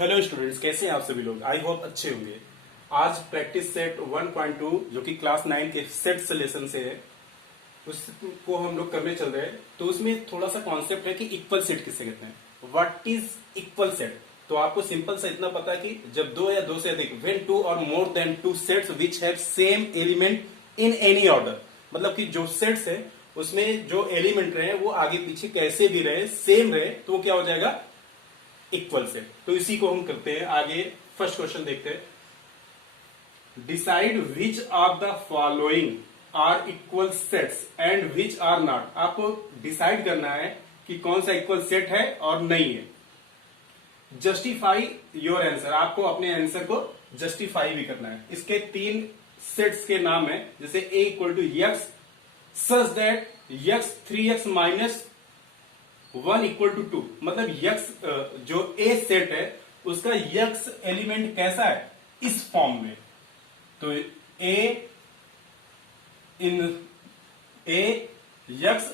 Hello students, कैसे हैं आप सभी लोग। आई होप अच्छे होंगे। आज प्रैक्टिस सेट 1.2 जो कि क्लास 9 के सेट से लेसन से है, उसको हम लोग करने चल रहे हैं। तो उसमें थोड़ा सा कॉन्सेप्ट है कि इक्वल सेट किसे कहते हैं, व्हाट इज इक्वल सेट। तो आपको सिंपल सा इतना पता है कि जब दो या दो से अधिक, व्हेन टू और more than two sets which have same element in any order, मतलब कि जो सेट्स है उसमें जो एलिमेंट रहे वो आगे पीछे कैसे भी रहे, सेम रहे, तो वो क्या हो जाएगा, इक्वल सेट। तो इसी को हम करते हैं आगे। फर्स्ट क्वेश्चन देखते हैं। Decide which of the following are equal sets and which are not. आपको डिसाइड करना है कि कौन सा इक्वल सेट है और नहीं है। जस्टिफाई योर आंसर, आपको अपने आंसर को जस्टिफाई भी करना है। इसके तीन सेट्स के नाम है, जैसे A equal to X such that X 3x minus 1 equal to 2, मतलब यक्स जो ए सेट है उसका यक्स एलिमेंट कैसा है, इस फॉर्म में। तो A in A X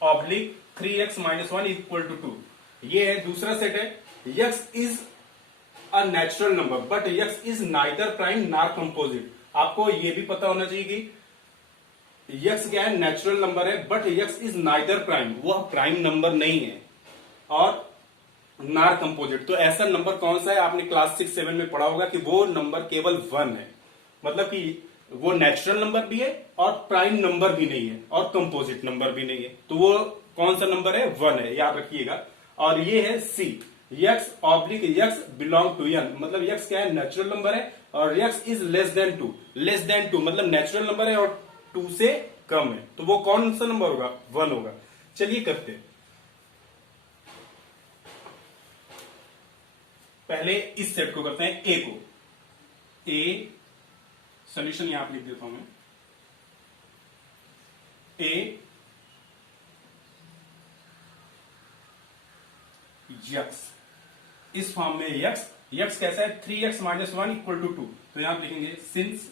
oblique 3x minus 1 equal to 2, ये है। दूसरा सेट है X is a natural number but X is neither prime nor composite. आपको ये भी पता होना चाहिए कि यक्स क्या है, नेचुरल नंबर है, but X is neither prime, वह प्राइम नंबर नहीं है, और नार कंपोजिट। तो ऐसा नंबर कौन सा है, आपने क्लास 6-7 में पढ़ा होगा कि वो नंबर केवल 1 है, मतलब कि वो नेचुरल नंबर भी है और प्राइम नंबर भी नहीं है और कंपोजिट नंबर भी नहीं है। तो वो कौन सा नंबर है, 1 है, याद रखिएगा। और ये है C, X oblique X belong to N, मतलब यक्स क्या है, नेचुरल नंबर है, और X is less than 2, less than 2 मतलब नेचुरल नंबर है और 2 से कम है, तो वो कौन सा नंबर होगा, 1 होगा। चलिए करते हैं। पहले इस सेट को करते हैं, ए को। ए सॉल्यूशन यहां पर लिख देता हूं मैं। ए यक्स, इस फॉर्म में यक्स, यक्स कैसा है, 3x माइनस 1 इक्वल टू 2, तो यहां लिखेंगे since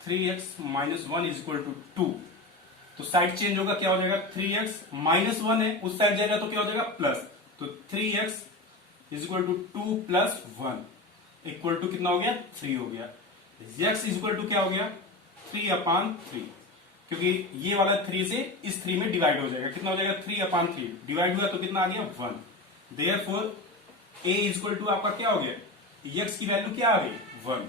3x minus 1 is equal to 2, तो साइड चेंज होगा, क्या हो जाएगा, 3x माइनस 1 है, उस साइड जाएगा तो क्या हो जाएगा, प्लस, तो 3x is equal to 2 plus 1 equal to कितना हो गया, 3 हो गया। x इज इक्वल टू क्या हो गया, 3/3, क्योंकि ये वाला 3 से इस 3 में डिवाइड हो जाएगा, कितना हो जाएगा, 3/3 डिवाइड हुआ तो कितना आ गया, 1। Therefore a is equal to आपका क्या हो गया, x की वैल्यू क्या आ गई, 1,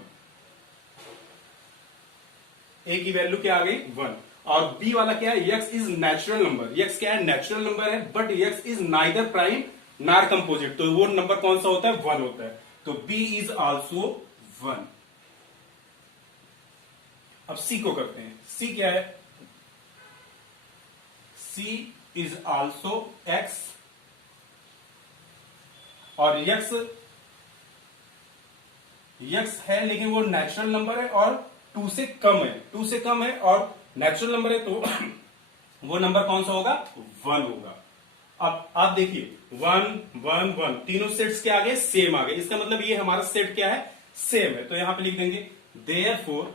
a की वैल्यू क्या आ गई, 1। और b वाला क्या है, x is natural number, x क्या है, नेचुरल नंबर है, but x is neither prime नार कंपोजिट, तो वो नंबर कौन सा होता है, 1 होता है, तो b इज आल्सो 1। अब c को करते हैं। c क्या है, c इज आल्सो x, और x है लेकिन वो नेचुरल नंबर है और 2 से कम है, 2 से कम है और नेचुरल नंबर है, तो वो नंबर कौन सा होगा, 1 होगा। अब आप देखिए 1 1 1 तीनों सेट्स के आगे सेम आ गए, इसका मतलब ये हमारा सेट क्या है, सेम है, तो यहां पे लिख देंगे therefore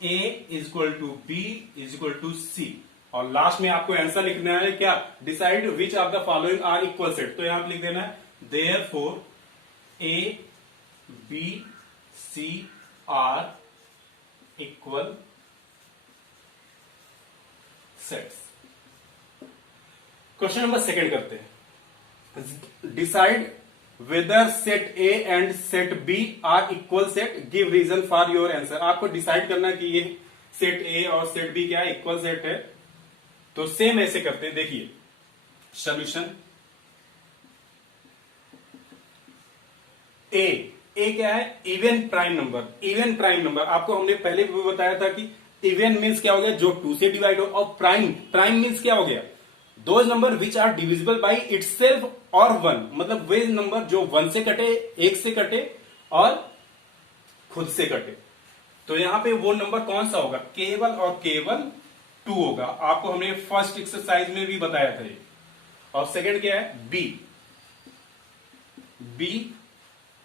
a is equal to b is equal to c, और लास्ट में आपको आंसर लिखना है क्या, decide which of the following are equal set, तो यहां पे लिख देना है therefore a b c are equal sets. Question number second करते हैं। Decide whether set A and set B are equal set, give reason for your answer. आपको decide करना कि ये सेट ए और सेट बी क्या है, इक्वल सेट है। तो सेम ऐसे करते हैं, देखिए सॉल्यूशन। ए क्या है, even prime number, even prime number. आपको हमने पहले भी बताया था कि इवन मीन्स क्या हो गया, जो 2 से डिवाइड हो, और प्राइम मीन्स क्या हो गया, those number which are divisible by itself और 1, मतलब वे नंबर जो 1 से कटे, 1 से कटे और खुद से कटे। तो यहां पे वो नंबर कौन सा होगा, केवल और केवल 2 होगा। आपको हमने फर्स्ट एक्सरसाइज में भी बताया था ये। और सेकंड क्या है, B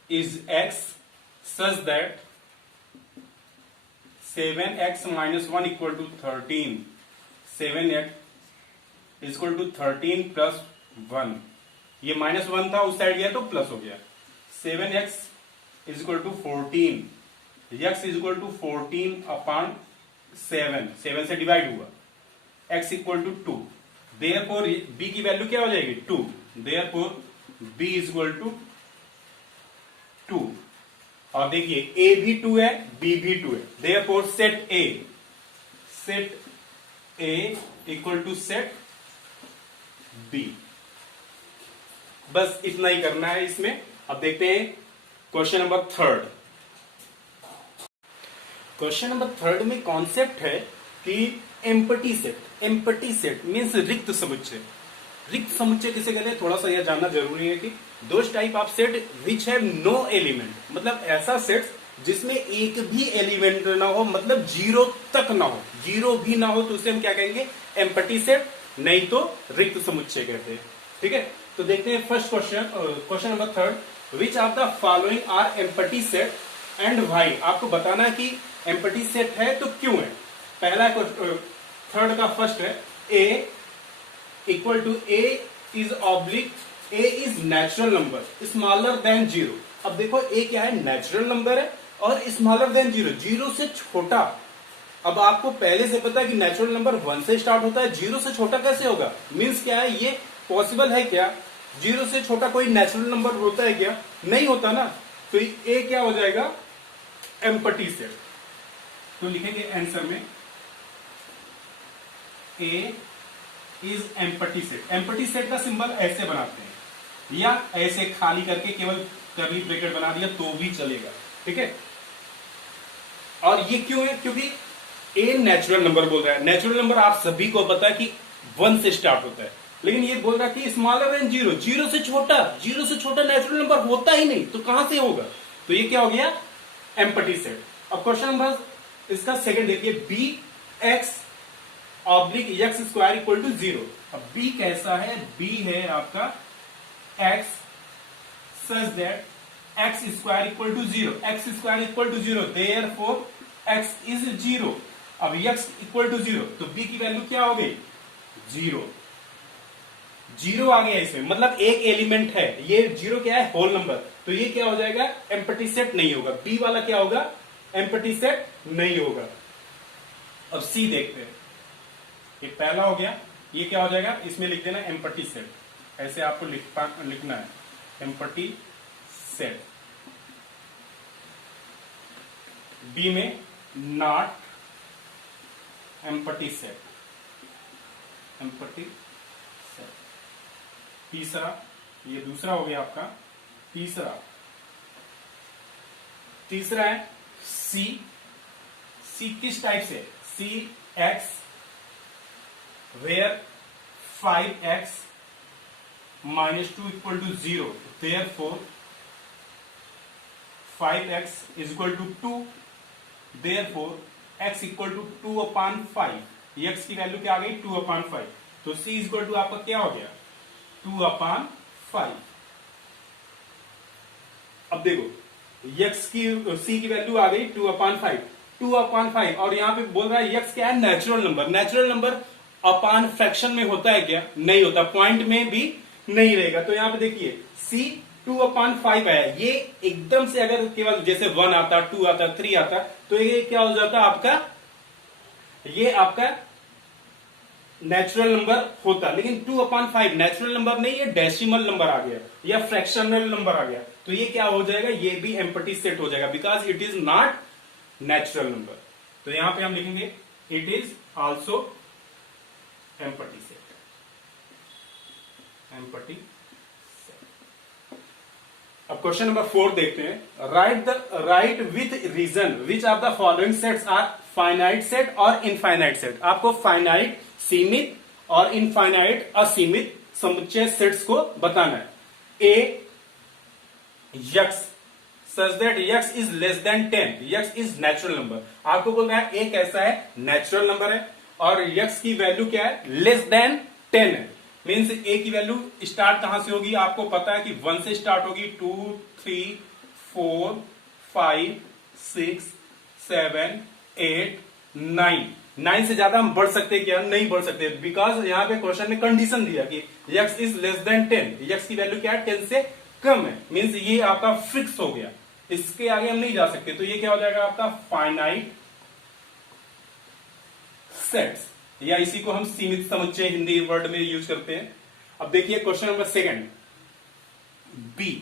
is x such that 7x minus 1 equal to 13, 7x is equal to 13 plus 1, ये -1 था, उस साइड गया तो प्लस हो गया, 7x is equal to 14, x is equal to 14 upon 7 से डिवाइड हुआ, x equal to 2, therefore b की वैल्यू क्या हो जाएगी 2, therefore b is equal to 2। और देखिए a भी 2 है, b भी 2 है, therefore set a equal to set b। बस इतना ही करना है इसमें। अब देखते हैं क्वेश्चन नंबर 3। क्वेश्चन नंबर 3 में कॉन्सेप्ट है कि एम्पटी सेट मीन्स रिक्त समुच्चय। रिक्त समुच्चय किसे कहते हैं, थोड़ा सा यह जानना जरूरी है कि those type of set which have no element, मतलब ऐसा सेट जिसमें एक भी एलिमेंट ना हो, मतलब जीरो तक ना हो, जीरो भी ना हो, तो उसे हम क्या कहेंगे एम्पटी सेट, नहीं तो रिक्त समुच्चय कहते हैं। ठीक है, तो देखते हैं first question number 3, which of the following are empty set and why. आपको बताना है कि एम्पटी सेट है तो क्यों है। पहला थर्ड का फर्स्ट है a equal to a is oblique a is natural number smaller than 0। अब देखो a क्या है, नेचुरल नंबर है और स्मॉलर देन 0, 0 से छोटा। अब आपको पहले से पता है कि नेचुरल नंबर 1 से स्टार्ट होता है, 0 से छोटा कैसे होगा, मीन्स क्या है, ये पॉसिबल है क्या, 0 से छोटा कोई नेचुरल नंबर होता है क्या, नहीं होता ना। तो ए क्या हो जाएगा एम्पटी सेट। तो लिखेंगे आंसर में A is empty set. Empty set का सिंबल ऐसे बनाते हैं या ऐसे खाली करके केवल कर्ली ब्रैकेट बना दिया तो भी चलेगा। ठीक है, और ये क्यों है, क्योंकि ए नेचुरल नंबर बोल रहा है। नेचुरल नंबर आप सभी को पता है कि 1 से स्टार्ट होता है, लेकिन ये बोल रहा है कि स्मॉलर देन 0, 0 से छोटा, 0 से छोटा नेचुरल नंबर होता ही नहीं, तो कहां से होगा, तो ये क्या हो गया एम्पटी सेट। अब क्वेश्चन नंबर इसका सेकंड देखिए, B x oblique x square equal to 0। अब बी कैसा है, बी है आपका x such that x square equal to 0, x square equal to 0, therefore x is 0। अब एक्स इक्वल टू 0, तो बी की वैल्यू क्या हो गई 0, 0 आ गया इसमें, मतलब एक एलिमेंट है, ये 0 क्या है होल नंबर, तो ये क्या हो जाएगा एम्पटी सेट नहीं होगा, बी वाला क्या होगा एम्पटी सेट नहीं होगा। अब सी देखते हैं, ये पहला हो गया, ये क्या हो जाएगा, इसमें लिख देना एम्पटी सेट, ऐसे आपको लिखना है एम्पटी सेट। बी में not empty set, empty set. तीसरा, ये दूसरा हो गया आपका, तीसरा है सी। सी किस टाइप से, सी x where 5x minus 2 equal to 0, therefore 5x is equal to 2, therefore x equal to 2 upon 5, x की वैल्यू क्या आ गई 2 upon 5, तो c is equal to आपका क्या हो गया 2 upon 5। अब देखो x की c की वैल्यू आ गई 2 upon 5, 2 upon 5, और यहां पे बोल रहा है x क्या है natural number. Natural number upon fraction में होता है क्या, नहीं होता, पॉइंट में भी नहीं रहेगा। तो यहां पे देखिए c 2 upon 5 है, ये एकदम से अगर केवल जैसे 1 आता, 2 आता, 3 आता, तो ये क्या हो जाता आपका, ये आपका नेचुरल नंबर होता, लेकिन 2 upon 5 नेचुरल नंबर नहीं, ये डेसिमल नंबर आ गया या फ्रैक्शनल नंबर आ गया, तो ये क्या हो जाएगा, ये भी एम्पटी सेट हो जाएगा, because it is not natural number. तो यहां पे हम लिखेंगे it is also empty set, empty set. अब क्वेश्चन नंबर 4 देखते हैं, write with reason which of the following sets are finite set और इनफाइनाइट सेट। आपको फाइनाइट सीमित और इनफाइनाइट असीमित समुच्चय सेट्स को बताना है। A X such that X is less than 10, X is natural number. आपको बोल रहा है ए कैसा है नेचुरल नंबर है और यक्स की वैल्यू क्या है लेस देन 10 है, मीन्स ए की वैल्यू स्टार्ट कहां से होगी, आपको पता है कि 1 से स्टार्ट होगी, 2 3 4 5 6 7 8 9 से ज्यादा हम बढ़ सकते क्या, नहीं बढ़ सकते, बिकॉज यहां पे क्वेश्चन में कंडीशन दिया कि x is less than 10, x की वैल्यू क्या है 10 से कम है, मीन्स ये आपका फिक्स हो गया, इसके आगे हम नहीं जा सकते, तो ये क्या हो जाएगा आपका फाइनाइट सेट्स, या इसी को हम सीमित समुच्चय हिंदी वर्ड में यूज करते हैं। अब देखिए question number second, B,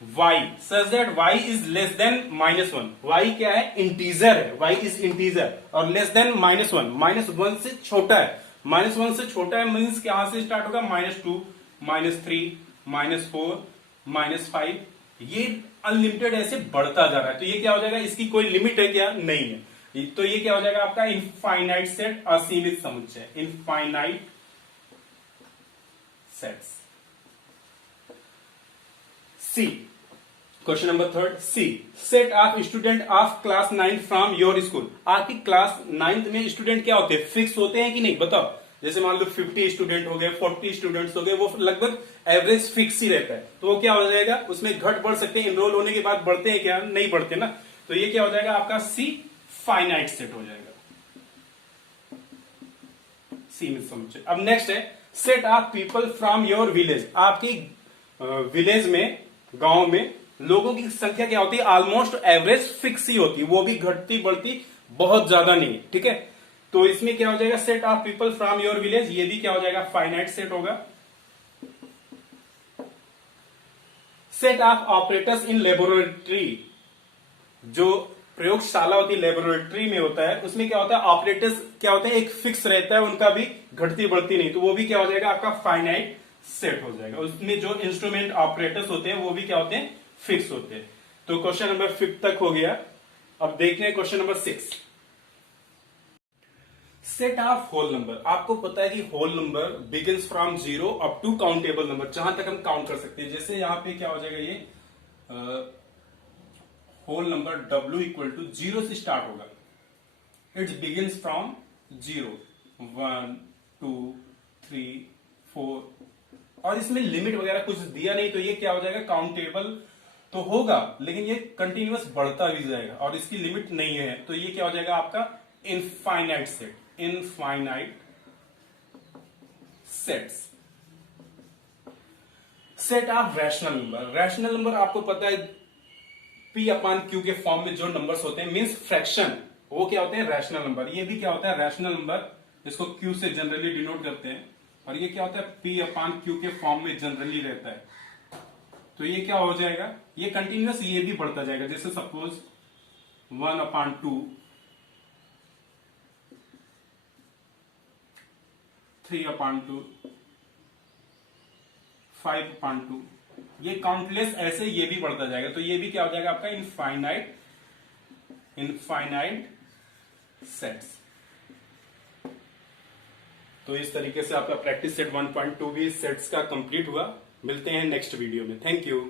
y such that y is less than -1, y क्या है, इंटीजर है, y इज इंटीजर, और लेस देन -1, -1 से छोटा है, -1 से छोटा है मीन्स कहां से स्टार्ट होगा, -2, -3, -4, -5, ये अनलिमिटेड ऐसे बढ़ता जा रहा है, तो ये क्या हो जाएगा, इसकी कोई लिमिट है क्या, नहीं है, तो ये क्या हो जाएगा आपका इनफाइनाइट सेट, असीमित समुच्चय, infinite sets. C, question number third, C, set of student of class 9 from your school, आपकी क्लास 9th में स्टूडेंट क्या होते हैं, फिक्स होते हैं कि नहीं, बताओ। जैसे मान लो 50 स्टूडेंट हो गए, 40 स्टूडेंट्स हो गए, वो लगभग एवरेज फिक्स ही रहता है, तो वो क्या हो जाएगा, उसमें घट बढ़ सकते हैं, इनरोल होने के बाद बढ़ते हैं क्या, नहीं बढ़ते ना, तो ये क्या हो जाएगा आपका सी, फाइनाइट सेट हो जाएगा, सीमित समुच्चय। अब नेक्स्ट है, set of people from your village, आपकी विलेज में, गांव में लोगों की संख्या क्या होती है, ऑलमोस्ट एवरेज फिक्स ही होती है, वो भी घटती बढ़ती बहुत ज्यादा नहीं है, ठीक है, तो इसमें क्या हो जाएगा, set of people from your village, ये भी क्या हो जाएगा, फाइनाइट सेट होगा। Set of operators in laboratory, जो प्रयोगशाला होती है, लेबोरेटरी में होता है, उसमें क्या होता है, ऑपरेटर्स क्या होते हैं, एक फिक्स रहता है, उनका भी घटती बढ़ती नहीं, तो वो भी क्या हो जाएगा आपका फाइनाइट सेट हो जाएगा। उसमें जो इंस्ट्रूमेंट ऑपरेटर्स होते हैं वो भी क्या होते हैं, फिक्स होते हैं। तो क्वेश्चन नंबर 5 तक हो गया। अब देखते हैं question number 6, set of whole number. आपको पता है कि whole number begins from 0 up to countable number, जहां तक हम काउंट कर सकते हैं। जैसे यहां पे क्या हो जाएगा, ये whole number w equal to 0 से स्टार्ट होगा, इट्स बिगिंस फ्रॉम 0, 1 2 3 4, और इसमें लिमिट वगैरह कुछ दिया नहीं, तो ये क्या हो जाएगा, काउंटेबल तो होगा, लेकिन ये कंटिन्यूअस बढ़ता भी जाएगा, और इसकी लिमिट नहीं है, तो ये क्या हो जाएगा आपका infinite set, infinite sets. Set of rational number, rational number आपको पता है P अपान Q के फॉर्म में जो नंबर्स होते हैं, मींस फ्रैक्शन, वो क्या होते हैं, रैशनल नंबर। ये भी क्या होता है, रैशनल नंबर, इसको Q से जनरली डिनोट करते हैं, और ये क्या होता है, P अपान Q के फॉर्म में जनरली रहता है, तो ये क्या हो जाएगा, ये कंटिन्यूअस ये भी बढ़ता जाएगा। जैसे सपोज 1 अपान 2, 3 अपान 2, 5 अपान 2, ये काउंटलेस ऐसे ये भी बढ़ता जाएगा, तो ये भी क्या हो जाएगा आपका इनफाइनाइट सेट्स। तो इस तरीके से आपका प्रैक्टिस सेट 1.2 भी सेट्स का कंप्लीट हुआ। मिलते हैं नेक्स्ट वीडियो में, थैंक यू।